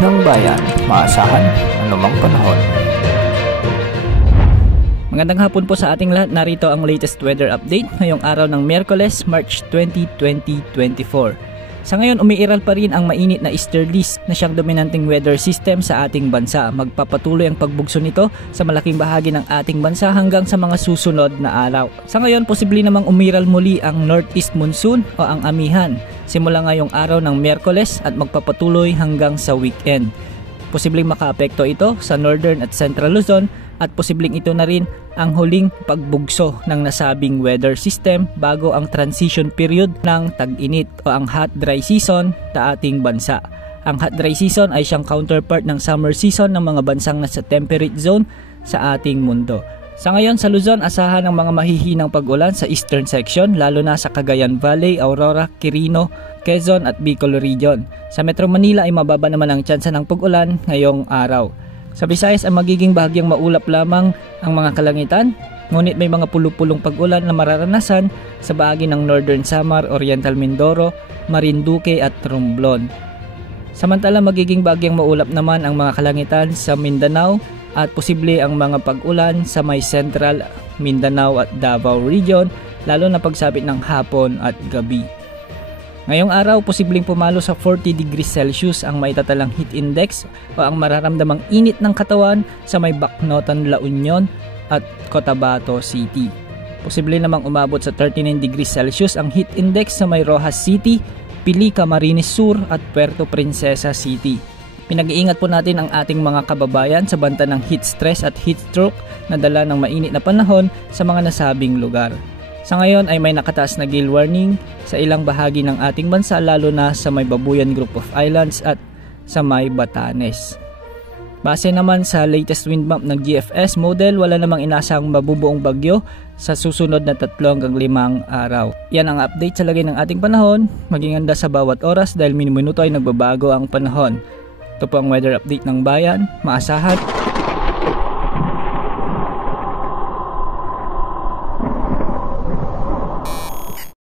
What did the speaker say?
ng bayan, maasahan anumang panahon. Magandang hapon po sa ating lahat. Narito ang latest weather update ngayong araw ng Miyerkules, March 20, 2024. Sa ngayon, umiiral pa rin ang mainit na easterlies na siyang dominanting weather system sa ating bansa. Magpapatuloy ang pagbugso nito sa malaking bahagi ng ating bansa hanggang sa mga susunod na araw. Sa ngayon, posible namang umiral muli ang northeast monsoon o ang amihan simula ngayong araw ng Miyerkules at magpapatuloy hanggang sa weekend. Posibleng makaapekto ito sa northern at central Luzon at posibleng ito na rin ang huling pagbugso ng nasabing weather system bago ang transition period ng tag-init o ang hot dry season sa ating bansa. Ang hot dry season ay siyang counterpart ng summer season ng mga bansang nasa temperate zone sa ating mundo. Sa ngayon sa Luzon, asahan ng mga mahihinang pag-ulan sa eastern section lalo na sa Cagayan Valley, Aurora, Quirino, Quezon at Bicol region. Sa Metro Manila ay mababa naman ang tsansa ng pag-ulan ngayong araw. Sa Visayas ay magiging bahagyang maulap lamang ang mga kalangitan, ngunit may mga pulupulong pag-ulan na mararanasan sa bahagi ng Northern Samar, Oriental Mindoro, Marinduque at Romblon. Samantala magiging bahagyang maulap naman ang mga kalangitan sa Mindanao at posible ang mga pag-ulan sa may Central Mindanao at Davao region lalo na pagsapit ng hapon at gabi. Ngayong araw, posibleng pumalo sa 40 degrees Celsius ang maitatalang heat index o ang mararamdamang init ng katawan sa may Bacnotan, La Union at Cotabato City. Posible namang umabot sa 39 degrees Celsius ang heat index sa may Rojas City, Pili, Camarines Sur at Puerto Princesa City. Pinag-iingat po natin ang ating mga kababayan sa banta ng heat stress at heat stroke na dala ng mainit na panahon sa mga nasabing lugar. Sa ngayon ay may nakataas na gale warning sa ilang bahagi ng ating bansa lalo na sa may Babuyan Group of Islands at sa may Batanes. Base naman sa latest wind map ng GFS model, wala namang inasang mabubuong bagyo sa susunod na 3 hanggang 5 araw. Yan ang update sa lagay ng ating panahon. Maging handa sa bawat oras dahil minuto ay nagbabago ang panahon. Ito po ang weather update ng bayan. Maasahan